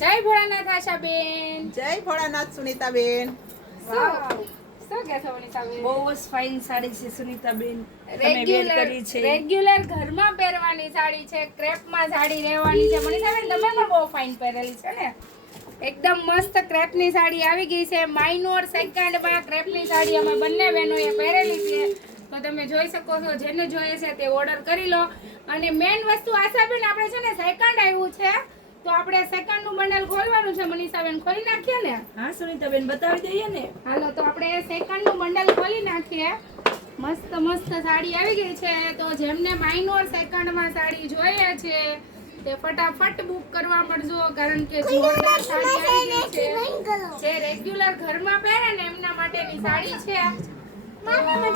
જય ભોળાનાથ આશાબેન. જય ભોળાનાથ સુનીતાબેન. વાવ, શું કહેશો વનિતાબેન? બહુ જ ફાઇન સાડી છે સુનીતાબેન. તમે વેર કરી છે. રેગ્યુલર ઘરમાં પહેરવાની સાડી છે, ક્રેપમાં સાડી રહેવાની છે. વનિતાબેન તમે પણ બહુ ફાઇન પહેરેલી છે ને. એકદમ મસ્ત ક્રેપની સાડી આવી ગઈ છે. માઇનોર સેકન્ડમાં ક્રેપની સાડી અમે બંને બહેનોએ પહેરેલી છે. તો તમે જોઈ શકો છો, જેને જોઈએ છે તે ઓર્ડર કરી લો. અને મેઇન વસ્તુ આશાબેન, આપણે છે ને સેકન્ડ આવ્યું છે, તો આપણે સેકન્ડ નું બંડલ ખોલવાનું છે. મનીષાબેન ખોલી નાખીએ ને? હા સુનીતાબેન, બતાવી દઈએ ને. હાલો, તો આપણે સેકન્ડ નું બંડલ ખોલી નાખીએ. મસ્ત મસ્ત સાડી આવી ગઈ છે. તો જેમને માઇનોર સેકન્ડ માં સાડી જોઈએ છે તે ફટાફટ બુક કરવા મળજો, કારણ કે જોરદાર સાડી આવી ગઈ છે. જે રેગ્યુલર ઘરમાં પહેરે ને એમના માટેની સાડી છે.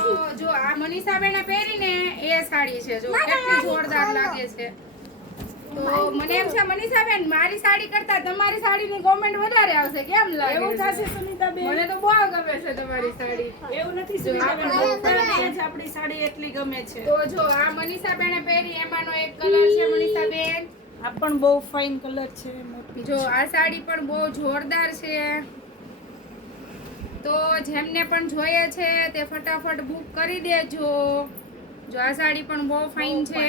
તો જો આ મનીષાબેને પહેરીને એ સાડી છે, જો કેટલી જોરદાર લાગે છે. તો મને એમ છે મનીષાબેન, મારી સાડી કરતા તમારી સાડીની કોમેન્ટ વધારે આવશે. કેમ લાગે? એવું થશે સુનીતાબેન? મને તો બહુ ગમે છે તમારી સાડી. એવું નથી સુનીતાબેન, બહુ ફાઇન છે આપણી સાડી, એટલી ગમે છે. તો જો આ મનીષાબેને પહેરી એમાંનો એક કલર છે મનીષાબેન. આ પણ બહુ ફાઇન કલર છે. જો આ સાડી પણ બહુ જોરદાર છે. તો જેમને પણ જોઈએ છે તે ફટાફટ બુક કરી દેજો. જો આ સાડી પણ બહુ ફાઇન છે.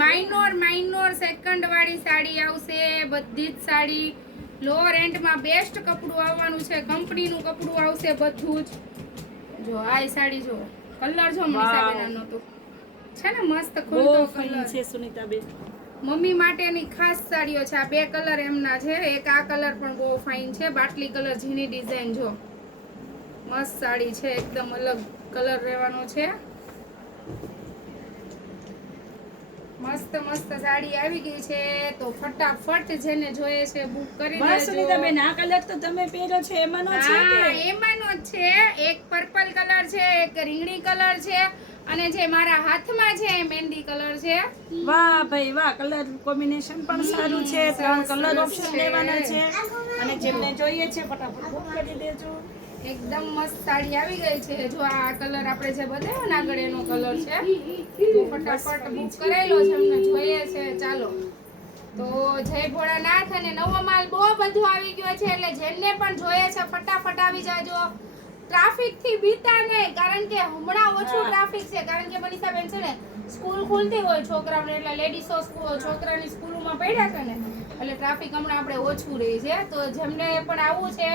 માઇનોર સેકન્ડ વાળી સાડી આવશે. બધી જ સાડી લો રેન્ટમાં બેસ્ટ કપડું આવવાનું છે. કંપનીનું કપડું આવશે બધું જ. જો આ સાડી જો કલર જો મનીષાબેન આનો તો છે ને મસ્ત બહુ ખુલતો ફાઇન કલર. છે સુનીતાબેન. મમ્મી માટેની ખાસ સાડીઓ છે. આ બે કલર એમના છે. એક આ કલર પણ બહુ ફાઇન છે, બાટલી કલર ઝીણી ડિઝાઇન. જો મસ્ત સાડી છે, એકદમ અલગ કલર રહેવાનો છે. મસ્ત મસ્ત સાડી આવી ગઈ છે. તો ફટાફટ જેને જોઈએ છે બુક કરી વાહ દેજો. સુનીતાબેન, આ કલર તો તમે પહેર્યો છે એમાંનો છે હા, કે? એમાંનો જ છે. એક પર્પલ કલર છે, એક રીંગણી કલર છે, અને જે મારા હાથમાં છે એ મહેંદી કલર છે. વાહ ભાઈ વાહ, કલર કોમ્બિનેશન પણ સારું છે. 3 કલર ઓપ્શન લેવાના છે, અને જેમને જોઈએ છે ફટાફટ બુક કરી દેજો. એકદમ મસ્ત સાડી આવી ગઈ છે. જો આ કલર આપણે જે બતાવ્યો ને આગળ એનો કલર છે. તો ફટાફટ બુક કરાવી લો, જેમને જોઈએ છે. ચાલો, તો જય ભોળાનાથ. અને નવો માલ બહુ બધું આવી ગયો છે, એટલે જેમને પણ જોઈએ છે ફટાફટ આવી જાજો. ટ્રાફિક થી બીતા નહીં, કારણ કે હમણાં ઓછું ટ્રાફિક છે. કારણ કે મનીષાબેન છે ને સ્કૂલ ખુલતી હોય છોકરાઓને, એટલે લેડીઝો છોકરાની સ્કૂલોમાં પડ્યા છે ને, એટલે ટ્રાફિક હમણાં આપણે ઓછું રહી છે. તો જેમને પણ આવવું છે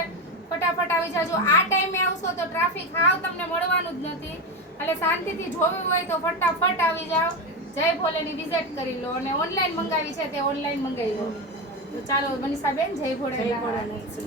ફટાફટ આવી જાજો. આ ટાઈમે આવશો તો ટ્રાફિક હાવ તમને મળવાનું જ નથી, એટલે શાંતિથી જોવી હોય તો ફટાફટ આવી જાઓ. જય ભોલેની વિઝિટ કરી લો, અને ઓનલાઈન મંગાવી છે તે ઓનલાઈન મંગાવી લો. તો ચાલો મનીષાબેન, જય ભોળાનાથ.